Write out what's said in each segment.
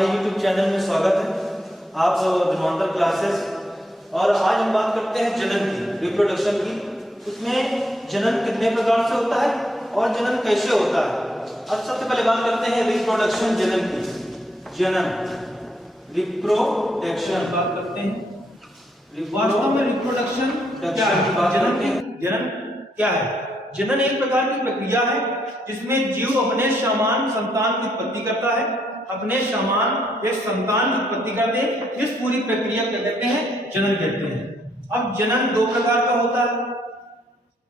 हमारे YouTube channel में स्वागत है। आप धर्मांतर क्लासेस। और आज हम बात करते हैं जनन की, रिप्रोडक्शन की। उसमें जनन कितने प्रकार से होता है और जनन कैसे होता है। अब सबसे पहले बात करते हैं रिप्रोडक्शन, जनन की। जनन, रिप्रोडक्शन बात करते हैं। वास्तव में रिप्रोडक्शन क्या है? जनन क्या है? जनन एक प्रकार की प्रक्रिया है जिसमें जीव अपने समान संतान की उत्पत्ति करता है। अपने समान एक संतान की उत्पत्ति करते हैं। इस पूरी प्रक्रिया क्या कहते हैं? जनन कहते हैं। अब जनन दो प्रकार का होता है,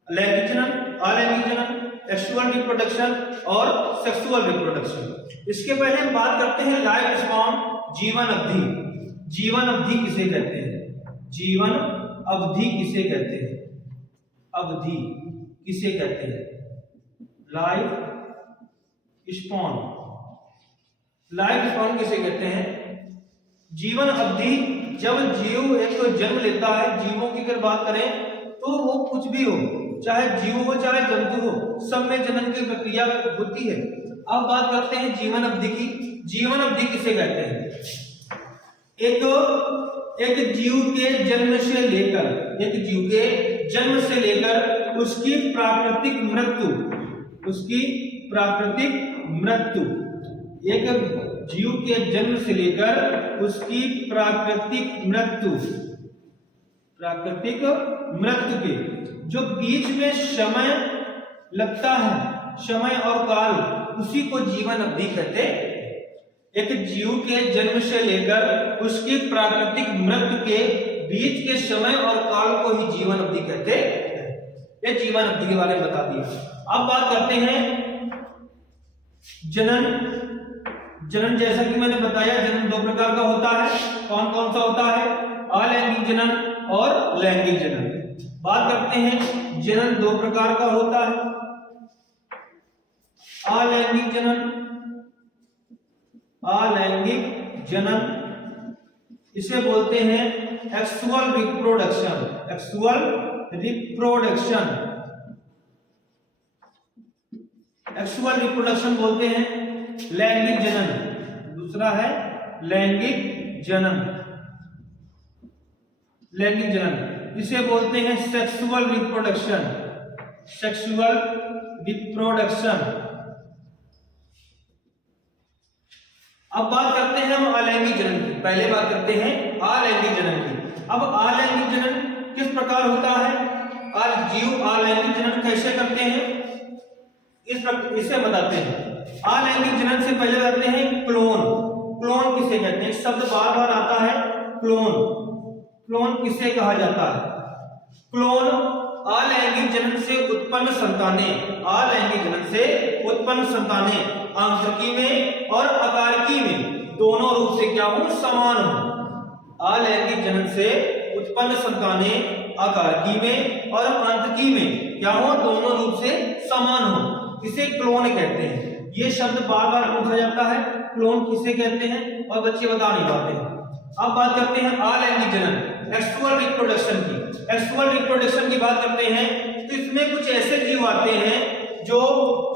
लैंगिक जनन, अलैंगिक जनन, सेक्सुअल रिप्रोडक्शन और सेक्सुअल रिप्रोडक्शन। इसके पहले हम बात करते हैं लाइफ स्पैन, जीवन अवधि। जीवन अवधि किसे कहते हैं? जीवन अवधि किसे कहते हैं? अवधि किसे कहते हैं? Life span. लाइफ स्पैन किसे कहते हैं? जीवन अवधि। जब जीव एक जन्म लेता है, जीवों की अगर बात करें तो वो कुछ भी हो, चाहे जीव हो चाहे जंतु हो, सब में जनन की प्रक्रिया होती है। अब बात करते हैं जीवन अवधि की। जीवन अवधि किसे कहते हैं? एक जीव के जन्म से लेकर, एक जीव के जन्म से लेकर उसकी प्राकृतिक मृत्यु, उसकी प्राकृतिक मृत्यु, एक जीव के जन्म से लेकर उसकी प्राकृतिक मृत्यु, प्राकृतिक मृत्यु के जो बीच में समय लगता है, समय और काल, उसी को जीवन अवधि कहते हैं। एक जीव के जन्म से लेकर उसकी प्राकृतिक मृत्यु के बीच के समय और काल को ही जीवन अवधि कहते हैं। ये जीवन अवधि के बारे में बता दिया। अब बात करते हैं जनन। जनन जैसा कि मैंने बताया, जनन दो प्रकार का होता है। कौन कौन सा होता है? अलैंगिक जनन और लैंगिक जनन। बात करते हैं जनन दो प्रकार का होता है। अलैंगिक जनन, अलैंगिक जनन इसे बोलते हैं एक्सुअल रिप्रोडक्शन। एक्सुअल रिप्रोडक्शन, एक्सुअल रिप्रोडक्शन बोलते हैं। लैंगिक जनन दूसरा है लैंगिक जनन। लैंगिक जनन इसे बोलते हैं सेक्सुअल रिप्रोडक्शन। Sexual reproduction. अब बात करते हैं हम अलैंगिक जनन की। पहले बात करते हैं अलैंगिक जनन की। अब अलैंगिक जनन किस प्रकार होता है? जीव अलैंगिक जनन कैसे करते हैं इसे बताते हैं। अलैंगिक जनन से पहले बताते हैं क्लोन। क्लोन किसे कहते हैं? शब्द बार बार आता है, क्लोन। क्लोन किसे कहा जाता है? क्लोन अलैंगिक जनन से उत्पन्न संतानें, अलैंगिक जनन से उत्पन्न संतानें आंतरिकी में और अकारिकी में दोनों रूप से क्या हो? समान हो। अलैंगिक जनन से उत्पन्न संतानें अकारिकी में और आंतरिकी में क्या हो? दोनों रूप से समान हो। इसे क्लोन कहते हैं। ये शब्द बार बार पूछा जाता है, क्लोन किसे कहते हैं, और बच्चे बता नहीं पाते हैं। अब बात करते हैं अलैंगिक जनन, एक्सुअल रिप्रोडक्शन की। एक्सुअल रिप्रोडक्शन की बात करते हैं तो इसमें कुछ ऐसे जीव आते हैं जो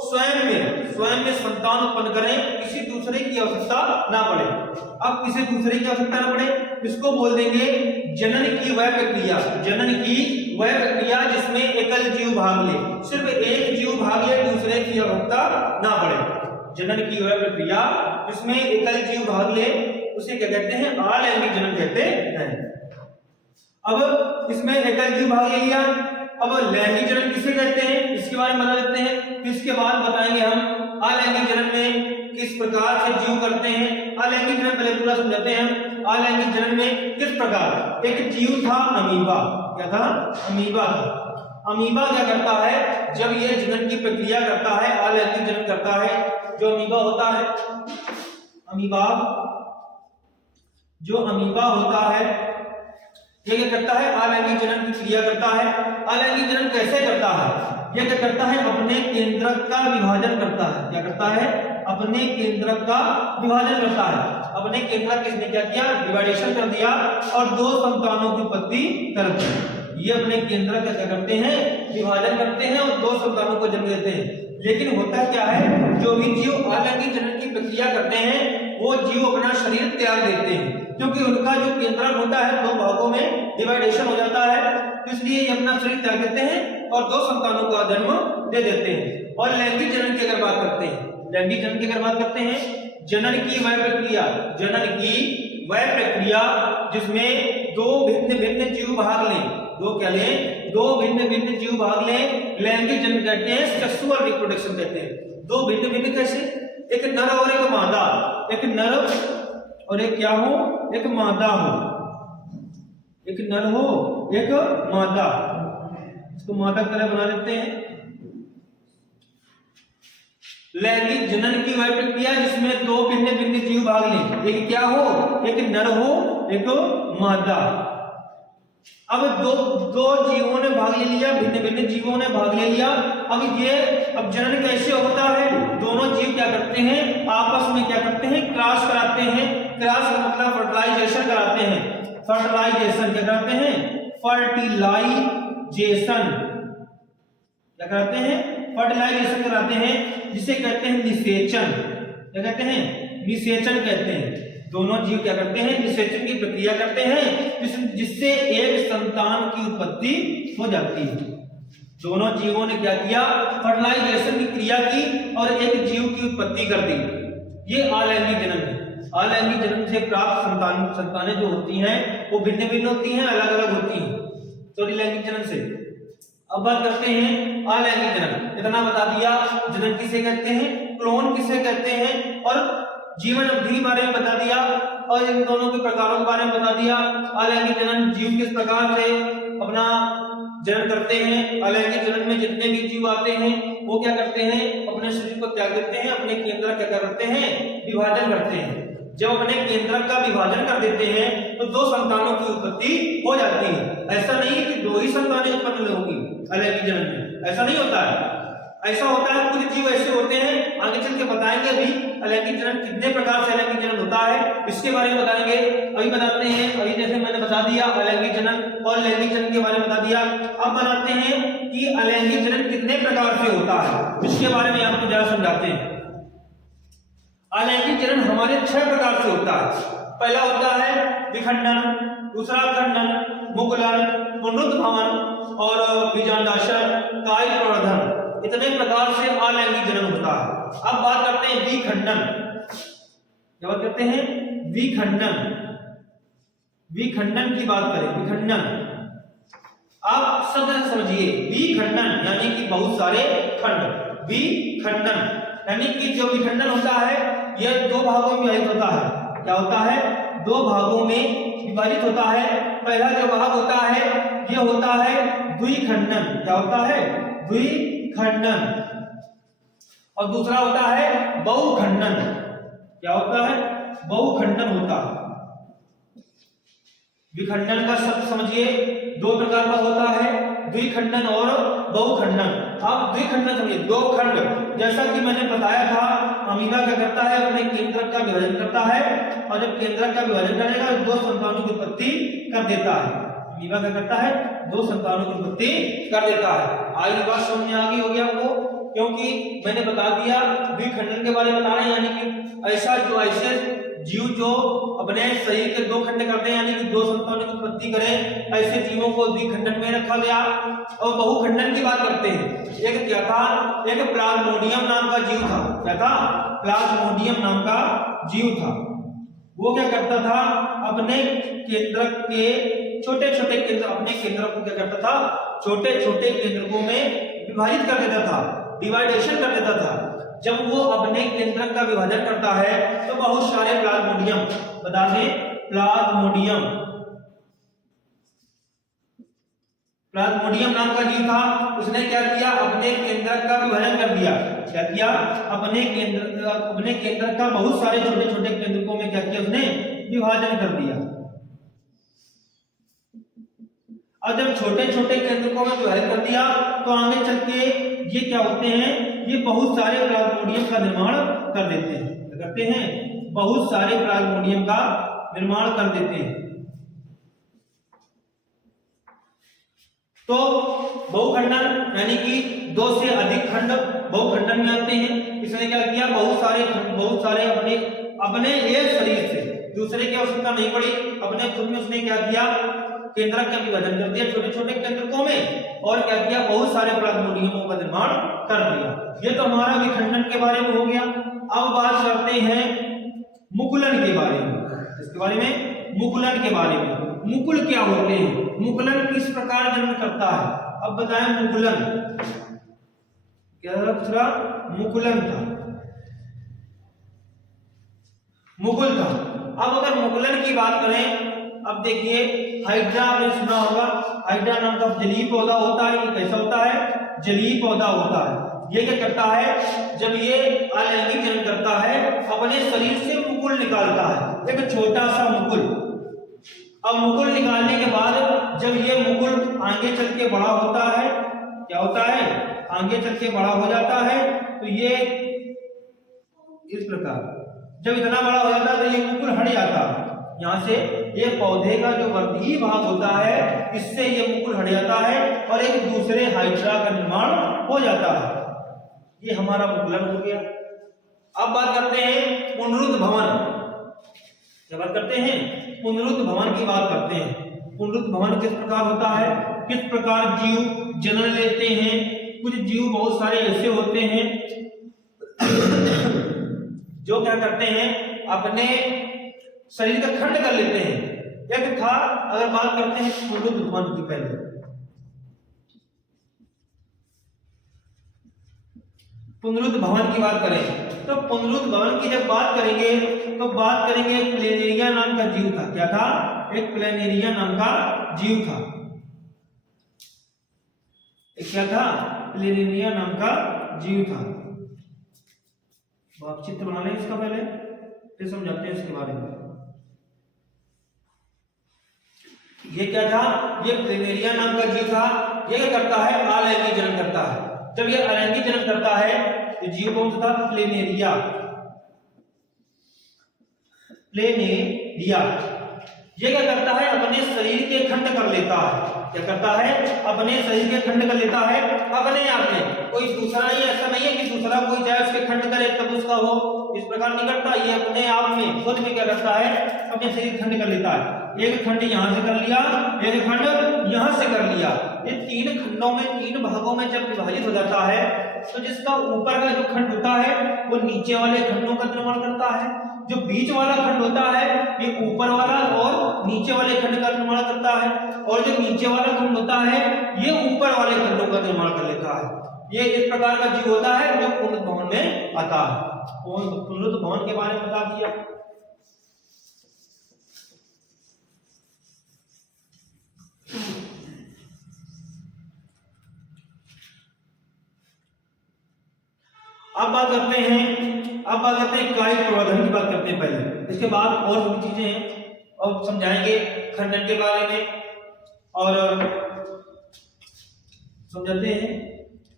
स्वयं में संतान उत्पन्न करें, किसी दूसरे की आवश्यकता ना पड़े। अब किसी दूसरे की आवश्यकता ना पड़े, इसको बोल देंगे जनन की वह प्रक्रिया। जनन की वह प्रक्रिया जिसमें एकल जीव भाग ले, सिर्फ एक जीव भाग ले, दूसरे की आवश्यकता ना पड़े। जनन की वह प्रक्रिया जिसमें एकल जीव भाग ले, उसे क्या कहते हैं? अलैंगिक जनन कहते हैं। अब इसमें एकल जीव भाग ले लिया। अब लैंगिक जनन किसे कहते हैं इसके बारे में बता देते हैं। इसके बाद बताएंगे हम अलैंगिक जनन में किस प्रकार से जीव करते हैं। अलैंगिक जनन पहले पूरा समझाते हैं हम। अलैंगिक जनन में किस प्रकार, एक जीव था अमीबा। क्या था? अमीबा था। अमीबा क्या करता है? जब ये जनन की प्रक्रिया करता है, अलैंगिक जनन करता है, जो अमीबा होता है, अमीबा जो अमीबा होता है, ये क्या करता है? अलैंगिक जनन की क्रिया करता है। अलैंगिक जनन कैसे करता है? ये क्या करता है? अपने केंद्रक का विभाजन करता है। क्या करता है? अपने केंद्रक का विभाजन करता है। अपने केंद्रक किसने क्या किया? डिवाइडेशन कर दिया और दो संतानों की उत्पत्ति कर दी। ये अपने केंद्रक का क्या करते हैं? विभाजन करते हैं और दो संतानों को जन्म देते हैं। लेकिन होता क्या है, जो भी जीव अलैंगिक जनन की प्रक्रिया करते हैं वो जीव अपना शरीर त्याग देते हैं, क्योंकि उनका जो केंद्रक होता है दो भागों में डिवाइडेशन हो जाता है, इसलिए ये अपना शरीर त्याग देते हैं और दो संतानों का जन्म दे देते हैं। और लैंगिक जनन की अगर बात करते हैं, लैंगिक जनन की अगर बात करते हैं, जनन की वह प्रक्रिया, जनन की वह प्रक्रिया जिसमें दो भिन्न भिन्न जीव भाग लें, दो क्या लें, दो भिन्न भिन्न जीव भाग लें, लैंगिक जनन कहते हैं, सेक्सुअल रिप्रोडक्शन कहते हैं। दो भिन्न भिन्न कैसे, एक नर और एक मादा, एक नर और एक क्या हो, एक मादा हो, एक नर हो एक मादा, इसको मादा की तरह बना देते हैं। लैंगिक जनन की वह प्रक्रिया जिसमें दो भिन्न भिन्न जीव भाग लें, एक क्या हो, एक नर हो एक मादा। अब दो जीवों ने भाग ले लिया, भिन्न भिन्न जीवों ने भाग ले लिया। अब जनन कैसे होता है, दोनों जीव क्या करते हैं, आपस में क्या करते हैं, क्रॉस कराते हैं। क्रॉस का मतलब फर्टिलाइजेशन कराते हैं, फर्टिलाइजेशन क्या कराते हैं, फर्टिलाइजेशन क्या कराते हैं, फर्टिलाइजेशन कराते हैं, जिसे कहते हैं निषेचन। क्या कहते हैं, निषेचन कहते हैं। दोनों जीव क्या करते हैं, निषेचन की प्रक्रिया करते हैं, जिससे एक संतान की उत्पत्ति हो जाती है। दोनों जीवों ने क्या किया, फर्टिलाइजेशन की क्रिया की और एक जीव की उत्पत्ति कर दी। ये अलैंगिक जनन है। अलैंगिक जनन से प्राप्त संतानें जो होती हैं वो भिन्न भिन्न होती हैं, अलग अलग होती हैं, तो लैंगिक जनन से। अब बात करते हैं अलैंगिक जनन। इतना बता दिया, जनन किसे कहते हैं, क्लोन किसे कहते हैं, और जीवन अवधि के बारे में बता दिया, और इन दोनों के प्रकारों के बारे में बता दिया। अलैंगिक जनन जीव किस प्रकार से अपना जनन करते हैं। अलैंगिक जनन में जितने भी जीव आते हैं वो क्या करते हैं, अपने शरीर को त्याग देते हैं, अपने केंद्रक क्या करते हैं, विभाजन करते हैं। जब अपने केंद्रक का विभाजन कर देते हैं तो दो संतानों की उत्पत्ति हो जाती है। ऐसा नहीं है कि दो ही संतानें उत्पन्न होंगी अलैंगिक जनन में, ऐसा नहीं होता है। ऐसा होता है, कुछ जीव ऐसे होते हैं, आगे चल के बताएंगे अभी अलैंगिक जनन कितने प्रकार से अलैंगिक जनन होता है, इसके बारे में बताएंगे। अभी बताते हैं, अभी जैसे मैंने बता दिया अलैंगिक जनन और लैंगिक जनन के बारे में बता दिया। अब बताते हैं कि अलैंगिक जनन कितने प्रकार से होता है, इसके बारे में आपको जरा समझाते हैं। अलैंगिक जनन हमारे 6 प्रकार से होता है। पहला होता है विखंडन, दूसरा खंडन, मुकुलन, पुनरुत्भवन और बीजांडाशन, कायिक प्रवर्धन। इतने प्रकार से अलैंगिक जनन होता है। अब बात करते हैं विखंडन। क्या बात करते हैं, विखंडन। विखंडन की बात करें, विखंडन आप शब्द से समझिए, विखंडन यानी कि बहुत सारे खंड। विखंडन यानी कि जो विखंडन होता है यह दो भागों में विभाजित होता है। क्या होता है, दो भागों में विभाजित होता है। पहला जो भाग होता है यह होता है द्विखंडन। क्या होता है, द्विखंडन। और दूसरा होता है बहुखंडन। क्या होता है, बहुखंडन होता है। विखंडन का शब्द समझिए, दो प्रकार का होता है, द्विखंडन और बहुखंडन। अब द्विखंडन समझिए, दो खंड। जैसा कि मैंने बताया था, अमीबा क्या करता है, अपने केंद्रक का विभाजन करता है, और जब केंद्रक का विभाजन करेगा तो दो संतानों की उत्पत्ति कर देता है। अमीबा क्या करता है, दो संतानों की उत्पत्ति कर देता है। आज बात समझ में आ गई होगी आपको, क्योंकि मैंने बता दिया द्विखंडन के बारे में बता रहे हैं, यानी कि ऐसा जो ऐसे जीव जो अपने शरीर के दो खंड करते हैं, यानी कि दो संतानों की उत्पत्ति करें, ऐसे जीवों को द्विखंडन में रखा गया। और बहुखंडन की बात करते हैं, एक क्या था, एक प्लाज्मोडियम नाम का जीव था। क्या था, प्लाज्मोडियम नाम का जीव था। वो क्या करता था, अपने केंद्रक के छोटे छोटे केंद्र, अपने केंद्रक को क्या करता था, छोटे छोटे केंद्रकों में विभाजित कर देता था, डिवाइडेशन कर देता था। जब वो अपने केंद्रक का विभाजन करता है तो बहुत सारे प्लाज्मोडियम, बता दें प्लाज्मोडियम, प्लाज्मोडियम नाम का जीव था। उसने क्या किया, अपने केंद्रक का विभाजन कर दिया। क्या किया, अपने केंद्रक का बहुत सारे छोटे छोटे केंद्रकों में क्या किया, उसने विभाजन कर दिया। और जब छोटे छोटे केंद्रकों में विभाजित कर दिया तो आगे चल के ये क्या होते हैं, ये बहुत सारे प्लाज्मोडियम का निर्माण कर देते हैं। क्या करते हैं, बहुत सारे प्लाज्मोडियम का निर्माण कर देते हैं। तो बहुखंडन यानी कि दो से अधिक खंड बहुखंडन में आते हैं। इसने क्या किया, बहुत सारे अपने अपने एक शरीर से दूसरे की आवश्यकता नहीं पड़ी, अपने खुद में उसने क्या किया, केंद्रक का विभाजन कर दिया छोटे छोटे केंद्रकों में, और क्या किया, बहुत सारे प्लाज्मोडियमों का निर्माण कर दिया। ये तो हमारा विखंडन के बारे में हो गया। अब बात करते हैं मुकुलन के बारे में। इसके बारे में, मुकुलन के बारे में, मुकुल क्या होते हैं, मुकुलन किस प्रकार जन्म करता है। अब बताएं मुकुलन क्या था, मुकुलन था, मुकुल था। अब अगर मुकुलन की बात करें, अब देखिए हाइड्रा आपने सुना होगा, हाइड्रा नाम का जलीय पौधा होता है। ये कैसा होता है, जलीय पौधा होता है। ये क्या करता है, जब ये अलैंगिक जन्म करता है अपने शरीर से मुकुल निकालता है, एक छोटा सा मुकुल। अब मुकुल निकालने के बाद जब ये मुकुल आगे चल के बड़ा होता है, क्या होता है, आगे चल के बड़ा हो जाता है, तो ये इस प्रकार जब इतना बड़ा हो जाता है तो ये मुकुल हट जाता है यहाँ से। ये पौधे का जो वर्धीय भाग होता है, इससे ये मुकुल हट जाता है और एक दूसरे हाइड्रा का निर्माण हो जाता है। ये हमारा मुकुलन हो गया। अब बात करते हैं पुनरुत्थ भवन। क्या बात करते हैं, पुनरुत्थ भवन की बात करते हैं। पुनरुत्थ भवन किस प्रकार होता है, किस प्रकार जीव जन्म लेते हैं। कुछ जीव बहुत सारे ऐसे होते हैं जो क्या करते हैं, अपने शरीर का खंड कर लेते हैं। एक था, अगर बात करते हैं पुनरुत्थ भवन की, पहले पुनरुत्थ भवन की बात करें तो पुनरुत्थ भवन की जब बात करेंगे तो बात करेंगे एक प्लेनेरिया नाम का जीव था। क्या था, एक प्लेनेरिया नाम का जीव था। एक क्या था, प्लेनेरिया नाम का जीव था। आप चित्र बना लें इसका पहले, फिर समझाते हैं इसके बारे में। ये क्या था, ये प्लेनेरिया नाम का जीव था। ये क्या करता है, अलैंगिक जन्म करता है। जब ये अलैंगिक जन्म करता है तो जीव कौन सा था, प्लेनेरिया। प्लेनेरिया ये क्या करता है, अपने शरीर के खंड कर लेता है। क्या करता है, अपने शरीर के खंड कर लेता है अपने आप में। कोई दूसरा नहीं, ऐसा नहीं है कि दूसरा कोई जाए उसके खंड करे तब उसका हो, इस प्रकार नहीं करता। ये अपने आप में खुद में क्या करता है, अपने शरीर खंड कर लेता है। एक खंड यहां से कर लिया, एक खंड यहां से कर लिया। ये तीन खंडों में, तीन भागों में जब विभाजित हो जाता है तो जिसका ऊपर का जो खंड होता है वो नीचे वाले खंडों का निर्माण करता है। जो बीच वाला खंड होता है ये ऊपर वाला और नीचे वाले खंड का निर्माण करता है, और जो नीचे वाला खंड होता है ये ऊपर वाले खंडों का निर्माण कर लेता है। ये इस प्रकार का जीव होता है जो पुनरुत्थ भवन में आता है। पुनरुत्थ भवन के बारे में बता दिया। अब बात करते हैं कायिक प्रवर्धन की बात करते हैं पहले। इसके बाद और भी चीजें हैं और समझाएंगे खंडन के बारे में और समझाते हैं।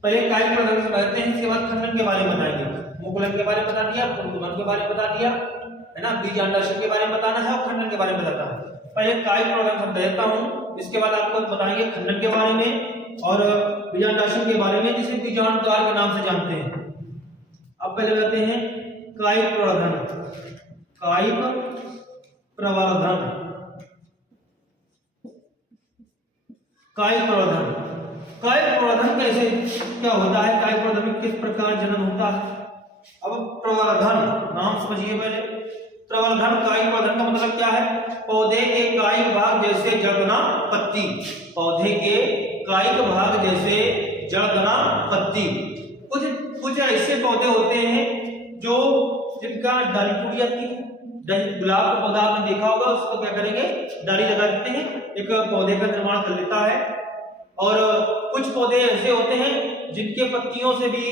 पहले कायिक प्रवर्धन समझाते हैं, इसके बाद खंडन के बारे में बताएंगे। मुकुलन के बारे में बता दिया, पुनरुत्थ के बारे में बता दिया है ना, बीजांडाशय के बारे में बताना है और खंडन के बारे में बताना है। पहले कायिक प्रवर्धन समझा देता हूं, इसके बाद आपको बताएंगे खंडन के बारे में और बीजांडाशय के बारे में, जिसे बीजांडद्वार के नाम से जानते हैं। अब पहले बताते हैं कायिक प्रवर्धन। कायिक प्रवर्धन, कायिक प्रवर्धन, कायिक प्रवर्धन कैसे क्या होता है, कायिक प्रवर्धन में किस प्रकार जन्म होता है। अब प्रवर्धन नाम समझिए पहले। प्रवर्धन, कायिक प्रवर्धन का मतलब क्या है, पौधे के कायिक भाग जैसे जड़ तना पत्ती। पौधे के कायिक भाग जैसे जड़ तना पत्ती। कुछ ऐसे पौधे होते हैं जो जिनका डाली टूट जाती है। गुलाब का पौधा आपने देखा होगा, उसको क्या करेंगे, डाली लगा देते हैं, एक पौधे का निर्माण कर लेता है। और कुछ पौधे ऐसे होते हैं जिनके पत्तियों से भी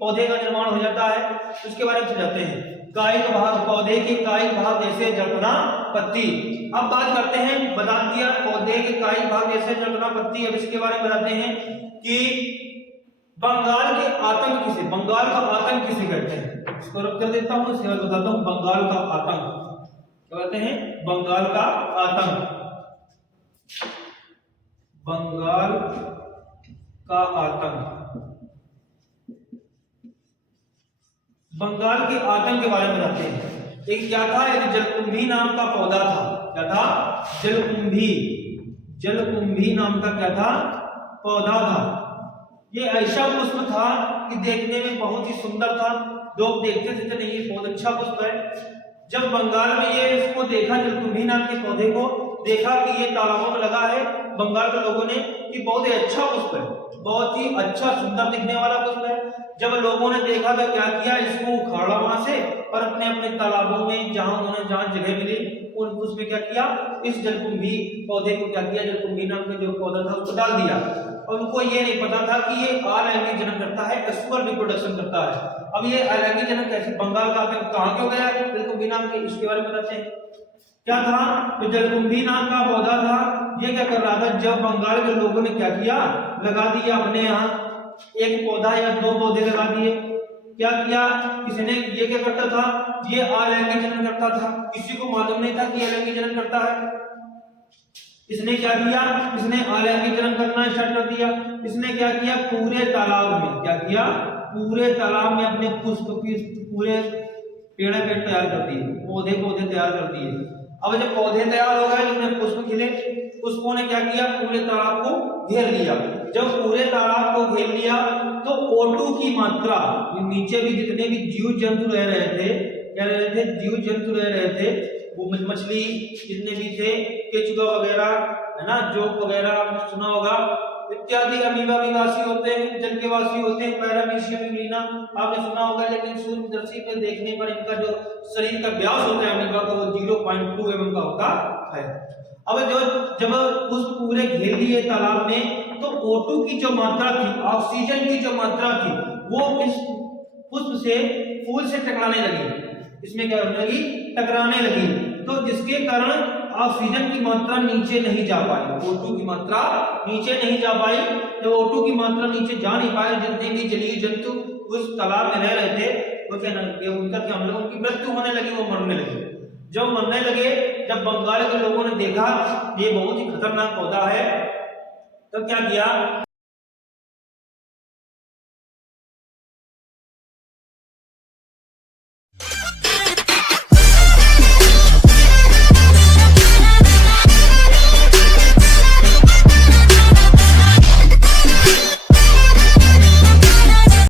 पौधे का निर्माण हो जाता है, उसके बारे में समझाते हैं। कायिक भाग, पौधे के कायिक भाग जैसे जड़ तना पत्ती। अब बात करते हैं, बता दिया पौधे के कायिक भाग जैसे जड़ तना पत्ती। अब इसके बारे में बताते हैं कि बंगाल के आतंक किसे, बंगाल का आतंक किसे कहते हैं। इसको रख कर देता हूं, इसके बाद बताता हूं बंगाल का आतंक। क्या कहते हैं, बंगाल का आतंक। बंगाल का आतंक, बंगाल के आतंक के बारे में बताते हैं। एक क्या था, एक जलकुंभी नाम का पौधा था। क्या था? जलकुंभी। जलकुंभी नाम का क्या था? पौधा था। ये ऐसा पुष्प था कि देखने में बहुत ही सुंदर था। लोग देखते थे नहीं ये बहुत अच्छा पुष्प है। जब बंगाल में ये इसको देखा, जलकुंभी नाम के पौधे को देखा कि ये तालाबों में लगा है, बंगाल के लोगों ने कि बहुत ही अच्छा पुष्प है, बहुत ही अच्छा सुंदर दिखने वाला पुष्प है। जब लोगों ने देखा तो क्या किया, इसको उखाड़ा वहां से और अपने अपने तालाबों में जहां जगह मिली उन उसमें क्या किया, इस जलकुंभी पौधे को क्या किया, जलकुंभी नाम का जो पौधा था उसको डाल दिया। और उनको ये नहीं पता था कि ये अलैंगिक जनन करता है, सेक्सुअल रिप्रोडक्शन करता है। अब ये अलैंगिक जनन कैसे बंगाल का कहां क्यों गया जलकुंभी नाम के, इसके बारे में बताते हैं। क्या था, तो जलकुंभी नाम का पौधा था, ये क्या कर रहा था, जब बंगाल के लोगों ने क्या किया, लगा दिया अपने यहाँ एक पौधा या दो पौधे लगा दिए। क्या किया, किसने ये क्या करता था, ये अलैंगिक जनन करता था, किसी को मालूम नहीं था कि अलैंगिक जनन करता है। इसने क्या किया, इसने अलैंगिक जनन करना स्टार्ट कर दिया। इसने क्या किया, पूरे तालाब में क्या किया, पूरे तालाब में अपने पुष्प पूरे पेड़ तैयार कर दिए, पौधे तैयार कर दिए। अब जब पौधे तैयार हो गए, जिसमें पुष्प खिले, पुष्पों ने क्या किया, पूरे तालाब को घेर लिया। जब पूरे तालाब को घेर लिया तो O2 की मात्रा, नीचे भी जितने भी जीव जंतु रह रहे थे, क्या रह रहे थे, जीव जंतु रह रहे थे, वो मछली जितने भी थे, केचुआ वगैरह है ना, जोक वगैरह आपने सुना होगा, इत्यादि अमीबा विवासी होते हैं, जल के वासी होते हैं, पैरामीशियम यूलिना आपने सुना होगा। लेकिन सूक्ष्मदर्शी पे देखने पर इनका जो शरीर का व्यास होता है अमीबा का, वो 0.2 mm का होता है। अब जब पुष्प पूरे घेर लिए तालाब में, तो O2 की जो मात्रा थी, ऑक्सीजन की जो मात्रा थी, वो इस पुष्प से फूल से टकराने लगी। इसमें क्या होने लगी, टकराने लगी। तो जिसके कारण ऑक्सीजन की मात्रा नीचे नहीं जा पाई, O2 की मात्रा नीचे नहीं जा पाई। जब O2 की मात्रा नीचे जा नहीं पाई, जितने भी जलीय जंतु उस तालाब में रह रहे थे, वो क्या उनका क्या मतलब, उनकी मृत्यु होने लगी, वो मरने लगे। जब मरने लगे, जब बंगाल के लोगों ने देखा ये बहुत ही खतरनाक पौधा है, तो क्या किया,